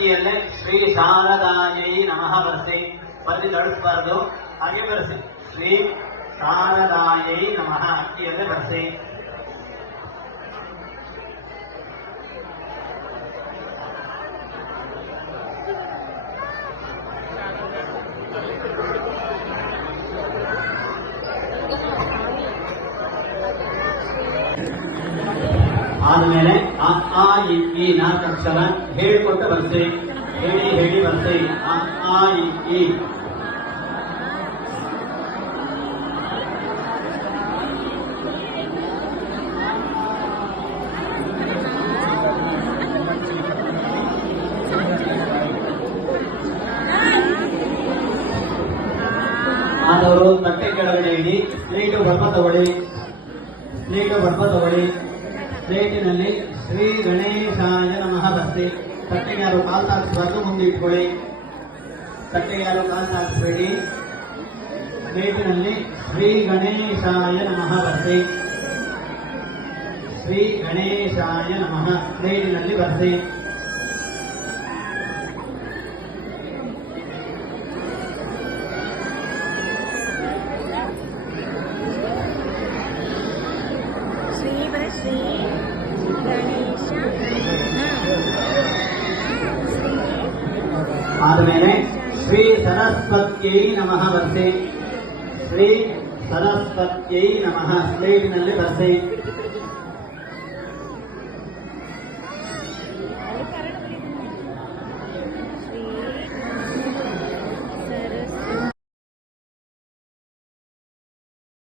ಅಕ್ಕಿಯಲ್ಲೇ ಶ್ರೀ ಶಾರದಾಯೈ ನಮಃ ಬರೆಸಿ. ಬರೆದು ನಡೆಸಬಾರದು, ಹಾಗೆ ಬರೆಸಿ. ಶ್ರೀ ಶಾರದಾಯೈ ನಮಃ ಅಕ್ಕಿಯಲ್ಲೇ ಬರೆಸಿ. ಆದ್ಮೇಲೆ ಆ ಈ ನಾಲ್ಕು ಅಕ್ಷರ ಹೇಳಿಕೊಟ್ಟು ಬರ್ಸಿ. ಹೇಳಿ ಬರ್ಸಿ. ಆ ಈ ಆದವರು ತಟ್ಟೆ ಕೆಳಗಡೆ ಇಡಿ. ಸ್ಲೇಟು ಬಡ್ಪ ತಗೊಳ್ಳಿ. ಪ್ಲೇಟಿನಲ್ಲಿ ಶ್ರೀ ಗಣೇಶಾಯ ನಮಃ ಬರ್ಸಿ. ತಟ್ಟೆಗೆ ಯಾರು ಕಾಲು ತಾಗಿಸಬಾರ್ದು, ಮುಂದೆ ಇಟ್ಕೊಳ್ಳಿ. ತಟ್ಟೆಗೆ ಯಾರು ಕಾಲು ತಾಗಿಸಬೇಡಿ. ಪ್ಲೇಟಿನಲ್ಲಿ ಶ್ರೀ ಗಣೇಶಾಯ ನಮಃ ಬರ್ಸಿ. ಶ್ರೀ ಗಣೇಶಾಯ ನಮಃ ಪ್ಲೇಟಿನಲ್ಲಿ ಬರ್ಸಿ. ಆದಮೇಲೆ ಶ್ರೀ ಸರಸ್ವತ್ಯೈ ನಮಃ ಬರ್ಸಿ. ಶ್ರೀ ಸರಸ್ವತ್ಯೈ ನಮಃ ಪ್ಲೇಟಿನಲ್ಲಿ ಬರ್ಸಿ.